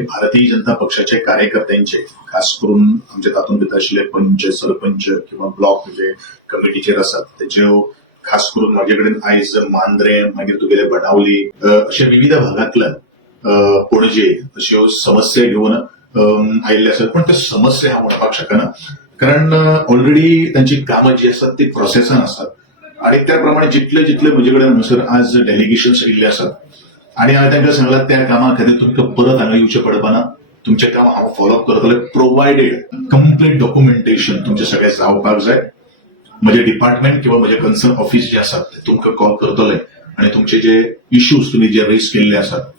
भारतीय जनता पक्षाचे कार्यकर्त्यांचे खास करून आमचे तातूंत भितर आशिल्ले पंच सरपंच किंवा ब्लॉक जे कमिटीचेर आसात तेचे खास करून म्हाजे कडेन आयज मांद्रे मागीर तुगेले बनावली अशा विविध भागांतल्यान पणजे अश्यो समस्या घेवन आयिल्ले आसात. पण ते समस्या हांव म्हणपाक शकना कारण ऑलरेडी तांची कामां जी आसात ती प्रोसेसान आसात आणि त्या प्रमाणे जितले जितले म्हजे कडेन हांगासर आज डेलिगेशन्स येयल्ले आसात आणि हांवें तांकां सांगलां त्या कामा खातीर तुमकां परत हांगा येवचें पडपाना. तुमचें काम हांव फॉलोअप करतले प्रोवायडेड कंप्लीट डॉक्युमेंटेशन तुमचें सगळें जावपाक जाय. म्हजे डिपार्टमेंट किंवा म्हजे कन्सर्न ऑफिस जे आसात ते तुमकां कॉल करतले आणि तुमचे जे इश्यूज तुमी जे रेज केल्ले आसात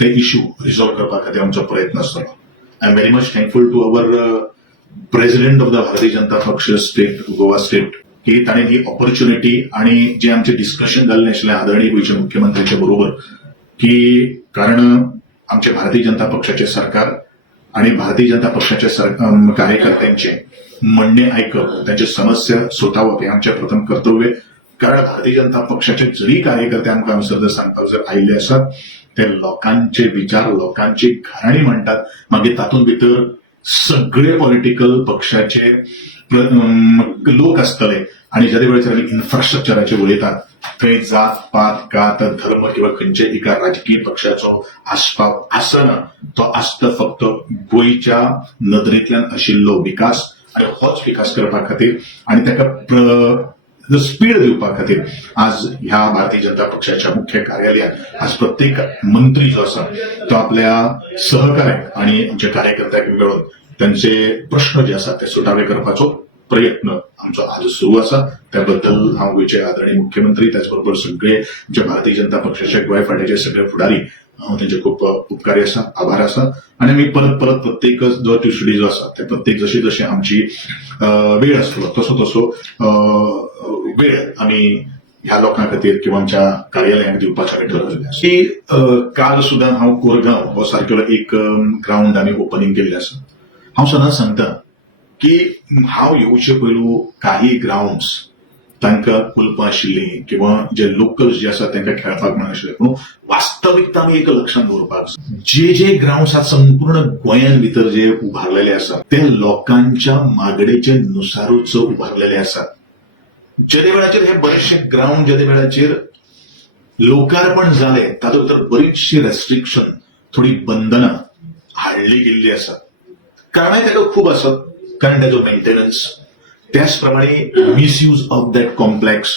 ते इश्यू रिझॉल्व करपा खातीर आमचो प्रयत्न आसतलो. I am very much thankful to our president of the Bharatiya Janata पक्ष स्टेट गोवा स्टेट की ताणें ही ऑपॉर्च्युनिटी आणि जे आमचे डिस्कशन जाल्लें आशिल्लें आदरणीय गोंयचे मुख्यमंत्र्याचे बरोबर की कारण आमचे भारतीय जनता पक्षाचे सरकार आणि भारतीय जनता पक्षाचे कार्यकर्त्यांचे म्हणणे ऐकप त्यांचे समस्या सोटावप हे आमचे प्रथम कर्तव्य. कारण भारतीय जनता पक्षाचे जरी कार्यकर्ते आमकां हांगासर जर सांगपाक जर आयिल्ले आसात ते लोकांचे विचार लोकांची घराणी म्हणटात. मागीर तातूंत भितर सगळे पॉलिटिकल पक्षाचे लोक आसतले आणि ज्या वेळाचेर आमी इन्फ्रास्ट्रक्चराचेर उलयतात थंय जात पात कात धर्म किंवा खंयचे एका राजकीय पक्षाचो आस्पाव आसना. तो आसता फक्त गोंयच्या नदरेंतल्यान आशिल्लो विकास आणि होच विकास करपा खातीर आणि ताका स्पीड दिवपा खातीर आज ह्या भारतीय जनता पक्षाच्या मुख्य कार्यालयात आज प्रत्येक मंत्री जो आसा तो आपल्या सहकार्याक आणि आमच्या कार्यकर्त्यांक मेळून त्यांचे प्रश्न जे आसात ते सुटावे करपाचो प्रयत्न आमचो आज सुरू आसा. त्याबद्दल हांव गोंयचे आदरणीय मुख्यमंत्री त्याचबरोबर सगळे जे भारतीय जनता पक्षाचे गोंय फाटीचे सगळे फुडारी हांव तेंचे खूप उपकारी आसा आभार आसा. आणि आमी परत परत प्रत्येक जो ट्युसडे जो आसा ते प्रत्येक जशी जशी आमची वेळ आसतलो तसो तसो वेळ आमी ह्या लोकां खातीर किंवा आमच्या कार्यालयांक दिवपाचें आमी ठरवलेलें आसा. की काल सुद्दां हांव कोरगांव हो सारकेलो एक ग्राउंड आमी ओपनिंग केल्लें आसा. हांव सदांच सांगता की हांव येवचे पयलू काही ग्राउंड्स तांकां कुलपां आशिल्लीं किंवा जे लोकल्स जे आसात तांकां खेळपाक मेळनाशिल्लें. पूण वास्तविकता आमी एक लक्षांत दवरपाक जाय. जे ग्राउंड्स आज संपूर्ण गोंयान भितर जे उभारलेले आसात ते लोकांच्या मागणेचे नुसारूच उभारलेले आसात. जे वेळाचेर हे बरेचशे ग्राउंड जे वेळाचेर लोकार्पण जाले तातूंत भितर बरीचशी रेस्ट्रिक्शन थोडी बंधनां हाडली गेल्ली आसात. कारणाय ताका खूब आसात. कारण ताजो मेंटेनन्स त्याच प्रमाणे मिसयूज ऑफ दॅट कॉम्प्लेक्स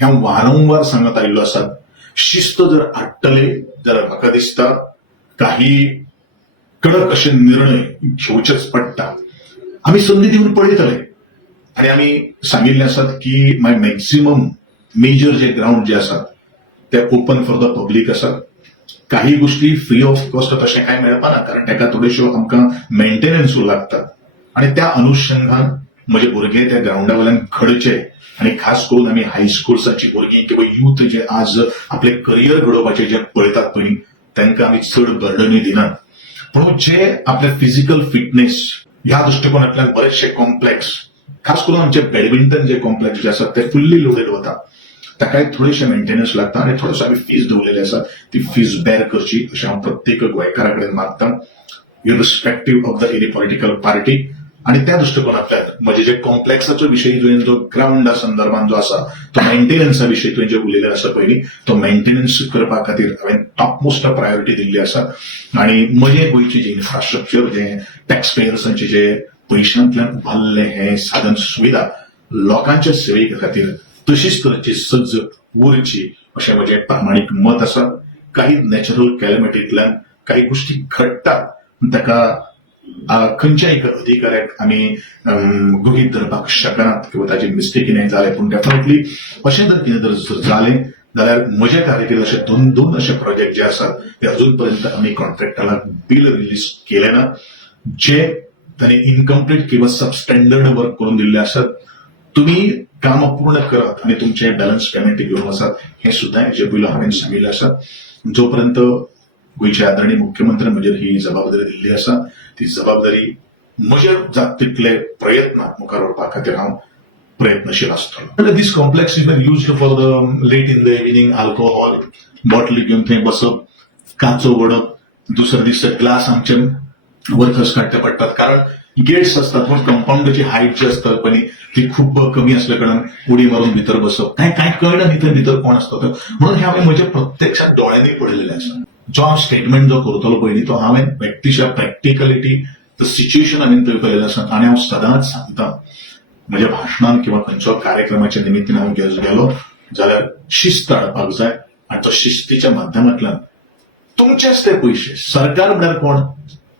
ह्या वारंवार सांगत आयिल्लो आसा. शिस्त जर हाडटले जाल्यार म्हाका दिसता काही कडक असे निर्णय घेवचेच पडटा. आमी संदी दिवन पळयतले आणि आमी सांगिल्ले आसात की मॅक्झिमम मेजर जे ग्राउंड जे आसात ते ओपन फॉर द पब्लीक आसात. काही गोष्टी फ्री ऑफ कॉस्ट तशें कांय मेळपाना कारण ताका थोड्योश्यो आमकां मेंटेनन्सूय लागतात आणि त्या अनुषंगान म्हजे भुरगे त्या ग्राउंडा वयल्यान घडचे आणि खास करून आमी हायस्कुल्साची भुरगीं किंवा यूथ जे आज आपले करियर घडोवपाचे जे पळयतात पळय तांकां आमी चड बर्डनूय दिनात. पूण जे आपले फिजिकल फिटनेस ह्या दृश्टिकोनांतल्यान बरेचशे कॉम्प्लेक्स खास करून आमचे बॅडमिंटन जे कॉम्प्लेक्स जे आसात ते फुल्ली लोडेड वता. ताकाय थोडेशे मेंटेनन्स लागता आणि थोडेशे आमी फीज दवरलेले आसा. ती फीज बेर करची अशें हांव प्रत्येक गोंयकारा कडेन मागता irrespective of the any political party. आणि त्या दृष्टिकोनांतल्यान म्हणजे जे कॉम्प्लेक्साचो विशय तुवें जो ग्राउंडा संदर्भात जो आसा तो मेंटेनन्सा विशयी तुवें जे उलयलें आसा पयलीं तो मेंटेनन्स करपा खातीर हांवें टॉप मोस्ट प्रायोरिटी दिल्ली आसा. आणि म्हजे गोंयचे जे इन्फ्रास्ट्रक्चर जे टॅक्स पेयर्सांचे जे पयशांतल्यान उबारले हे साधन सुविधा लोकांच्या सेवे खातीर तशीच तरेची सज्ज उरची अशें म्हजें प्रामाणीक मत आसा. काही नॅचरल कॅलॅमिटींतल्यान काही गोष्टी घडटात ताका खंयच्याय अधिकाऱ्याक आमी गृहीत धरपाक शकनात किंवा ताचे मिस्टेकीन जाले. पूण डेफिनेटली अशें जर कितें जर जालें जाल्यार म्हजे कार्यकिर्दीत अशे दोन अशे प्रोजेक्ट जे आसात ते अजून पर्यंत आमी कॉन्ट्रॅक्टराक बिल रिलीज केले ना. जे तांणी इनकम्प्लीट किंवा सबस्टँडर्ड वर्क करून दिल्ले आसात. तुम्ही काम पूर्ण करात आणि तुमचे बॅलन्स पेमेंट घेऊन वचात हे सुद्धा हेजे पयलीं हांवें सांगिल्लें आसा. जोपर्यंत गोंयचे आदरणीय मुख्यमंत्री म्हजेर ही जबाबदारी दिल्ली आसा ती जबाबदारी म्हजे जात तितले प्रयत्न मुखार व्हरपा खातीर हांव प्रयत्नशील आसतलो. This complex is been used for the late in the evening alcohol बॉटली घेवन थंय बसप काचो वडप दुसरे दिस ग्लास आमचे वरखस काडटे पडटात कारण गेट्स असतात पण कंपाऊंडाची हाईट जी असता पण ती खूप कमी असल्या कारणान उडी मारून भितर बसप काय कळना भितर कोण असतो तो म्हणून हे हांवें म्हज्या प्रत्यक्षात दोळ्यांनी पळयलेलें आसा जो हांव स्टेटमेंट जो करतलो पयलीं तो हांवें व्यक्तिशा प्रॅक्टिकलिटी द सिच्युएशन हांवें थंय पळयलेलें आसा आनी हांव सदांच सांगता म्हज्या भाशणान किंवा खंयच्या कार्यक्रमाच्या निमित्तान हांव गेलो जाल्यार शिस्त हाडपाक जाय आनी तो शिस्तीच्या माध्यमांतल्यान तुमचेच ते पयशे सरकार म्हळ्यार कोण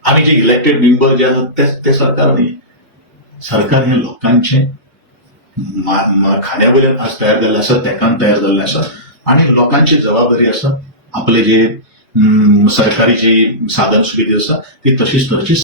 आम्ही जे इलेक्टेड मेंबर जे आहात ते सरकार नाही सरकार हे लोकांचे खाण्या वयल्यान आज तयार जाल्ले आसा तेकान तयार जाल्ले आसा आणि लोकांची जबाबदारी आसा आपले जे सरकारी जी साधन सुविधा आसा ती तशीच तरेची